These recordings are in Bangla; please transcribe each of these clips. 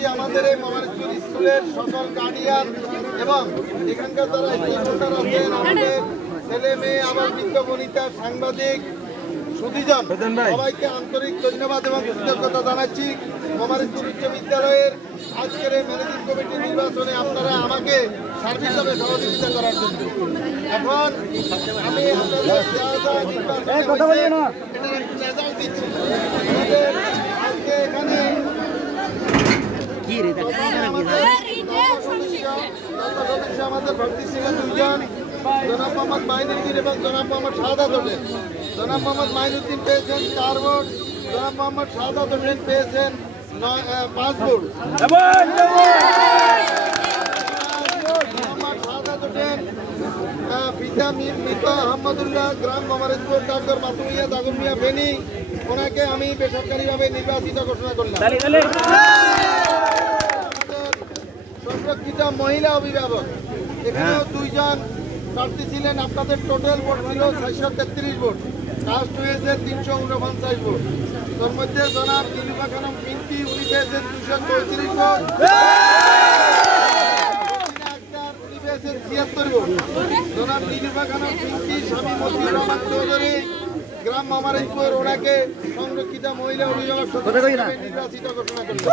করছি আমাদের এই মোবারকপুর স্কুলের সকল গার্ডিয়ান এবং এখানকার যারা স্টুডেন্ট আছেন, আমাদের ছেলে মেয়ে, আবার বিজ্ঞাপনিতা, সাংবাদিক, সুধীজন, সবাইকে আন্তরিক ধন্যবাদ এবং কৃতজ্ঞতা জানাচ্ছি। মোবারকপুর উচ্চ বিদ্যালয়ের আজকের এই ম্যানেজিং কমিটি নির্বাচনে আপনারা আমাকে সার্বিকভাবে সহযোগিতা করার জন্য। এখন আমি আপনাদের রেজাল্ট দিচ্ছি। আজকে এখানে আমাদের ভর্তি ছিলেন দুইজন, জনাব মোহাম্মদ মাইনুদ্দিন এবং জনাব মোহাম্মদ শাহাদাত হোসেন। জনাব মোহাম্মদ মাইনুদ্দিন পেয়েছেন 4 ভোট, জনাব মোহাম্মদ শাহাদাত হোসেন পেয়েছেন 5 ভোট। মোহাম্মদ শাহাদাত হোসেন পিতা মৃত আহমদুল্লাহ, গ্রাম মোবারকপুর, ডাক্তার মাতুমিয়া দাগুমিয়া ফেনী, ওনাকে আমি বেসরকারিভাবে নির্বাচিত ঘোষণা করলাম। সংরক্ষিত মহিলা অভিভাবক, এখানেও 2 জন প্রার্থী ছিলেন। আপনাদের টোটাল ভোট ছিল 633 ভোট, কাস্ট হয়েছে 349 ভোট। তার মধ্যে জনাব নীলুফা খানম পিন্টি, উনি পেয়েছেন 234 ভোট। উনি পেয়েছেন 76 ভোট। জনাব নীলুফা খানম পিন্টি, স্বামী মতিউর রহমান চৌধুরী, গ্রাম মোবারকপুর, ওনাকে সংরক্ষিত মহিলা অভিভাবক নির্বাচিত ঘোষণা করলেন।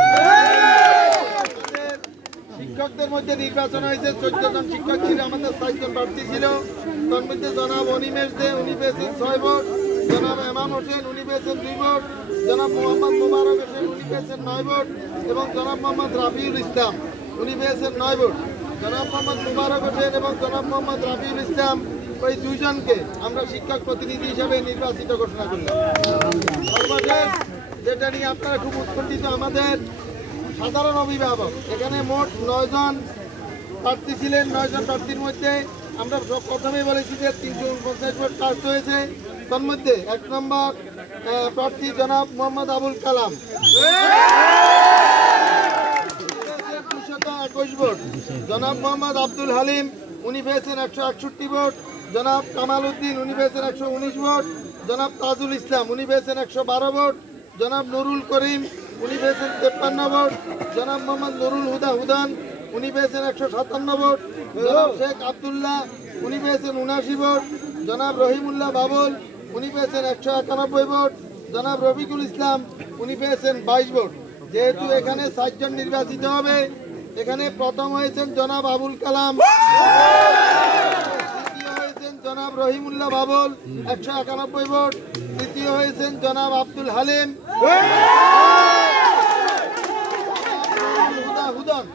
শিক্ষকদের মধ্যে নির্বাচন হয়েছে 14 জন শিক্ষক ছিল, আমাদের 4 জন প্রার্থী ছিল। তার মধ্যে জনাব অনিমেষ দে, উনি পেয়েছেন 6 ভোট। জনাব এমাম হোসেন, উনি পেয়েছেন 2 ভোট। জনাব মোহাম্মদ মোবারক হোসেন, উনি পেয়েছেন 9 ভোট এবং জনাব মোহাম্মদ রাফিউল ইসলাম, উনি পেয়েছেন 9 ভোট। জনাব মোহাম্মদ মোবারক হোসেন এবং জনাব মোহাম্মদ রাফিউল ইসলাম, ওই 2 জনকে আমরা শিক্ষক প্রতিনিধি হিসাবে নির্বাচিত ঘোষণা করলাম। সর্বশেষ যেটা নিয়ে আপনারা খুব উৎকণ্ঠিত, আমাদের সাধারণ অভিভাবক, এখানে মোট 9 জন প্রার্থী ছিলেন। 9 জন প্রার্থীর মধ্যে আমরা প্রথমেই বলেছি যে 349 ভোট কাস্ট হয়েছে। তার মধ্যে 1 নম্বর প্রার্থী জনাব মোহাম্মদ আবুল কালাম, 221 ভোট। জনাব মোহাম্মদ আব্দুল হালিম, উনি পেয়েছেন 168 ভোট। জনাব কামাল উদ্দিন, উনি পেয়েছেন 119 ভোট। জনাব তাজুল ইসলাম, উনি পেয়েছেন 112 ভোট। জনাব নুরুল করিম, উনি পেয়েছেন 53 ভোট। জনাব মোহাম্মদ নুরুল হুদা হুদান, উনি পেয়েছেন 157 ভোট। জনাব শেখ আবদুল্লাহ, উনি পেয়েছেন 79 ভোট। জনাব রহিমুল্লাহ বাবুল, উনি পেয়েছেন 191 ভোট। জনাব রফিকুল ইসলাম, উনি পেয়েছেন 22 ভোট। যেহেতু এখানে 4 জন নির্বাচিত হবে, এখানে প্রথম হয়েছেন জনাব আবুল কালাম, দ্বিতীয় হয়েছেন জনাব রহিমুল্লাহ বাবুল 191 ভোট, তৃতীয় হয়েছেন জনাব আব্দুল হালিম হুদা হুদান